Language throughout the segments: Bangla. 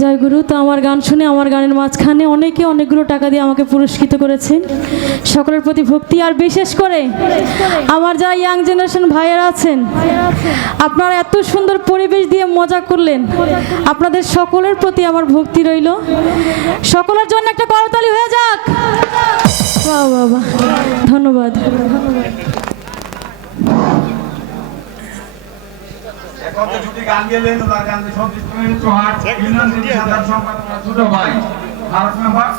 জয় গুরু, তো আমার গান শুনে, আমার গানের মাঝখানে অনেকে অনেকগুলো টাকা দিয়ে আমাকে পুরস্কৃত করেছেন। সকলের প্রতি ভক্তি, আর বিশেষ করে আমার যা ইয়াং জেনারেশন ভাইয়েরা আছেন, আপনারা এত সুন্দর পরিবেশ দিয়ে মজা করলেন। আপনাদের সকলের প্রতি আমার ভক্তি রইল। সকলের জন্য একটা করতালি হয়ে যাক। বাহ বাবা ধন্যবাদ। এখন তো দুটি গান গেলেন ওনার গান দিয়ে চৌহান ইউনিয়ন সাধারণ সম্পাদক ছোট ভাই ভারত মেম্বার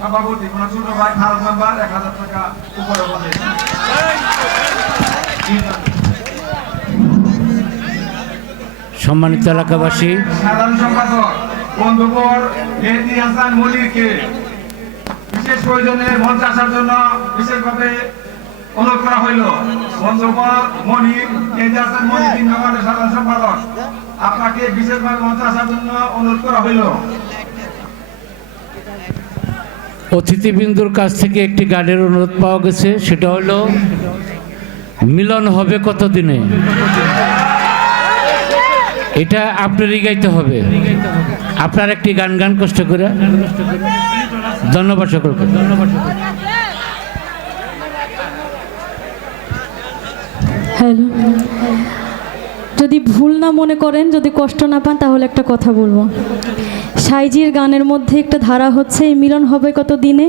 সভাপতি ওনার ছোট ভাই ভারত মেম্বার এক হাজার টাকা উপরে বলে। সম্মানিত এলাকাবাসী। সাধারণ সম্পাদক বন্ধুবর মেহেদি হাসান বিশেষ প্রয়োজনে মঞ্চে আসার জন্য বিশেষভাবে অনুরোধ করা হইল বন্ধুবর মেহেদি হাসান মনির তিন নম্বরের সাধারণ সম্পাদক, আপনাকে বিশেষভাবে মঞ্চে আসার জন্য অনুরোধ করা হইল। অতিথিবৃন্দুর কাছ থেকে একটি গানের অনুরোধ পাওয়া গেছে, সেটা হলো মিলন হবে কত দিনে এটা আপনারই গাইতে হবে। আপনার একটি গান গান কষ্ট করে। ধন্যবাদ সকলকে। ধন্যবাদ হ্যালো। যদি ভুল না মনে করেন, যদি কষ্ট না পান, তাহলে একটা কথা বলব। সাইজির গানের মধ্যে একটা ধারা হচ্ছে, এই মিলন হবে কত দিনে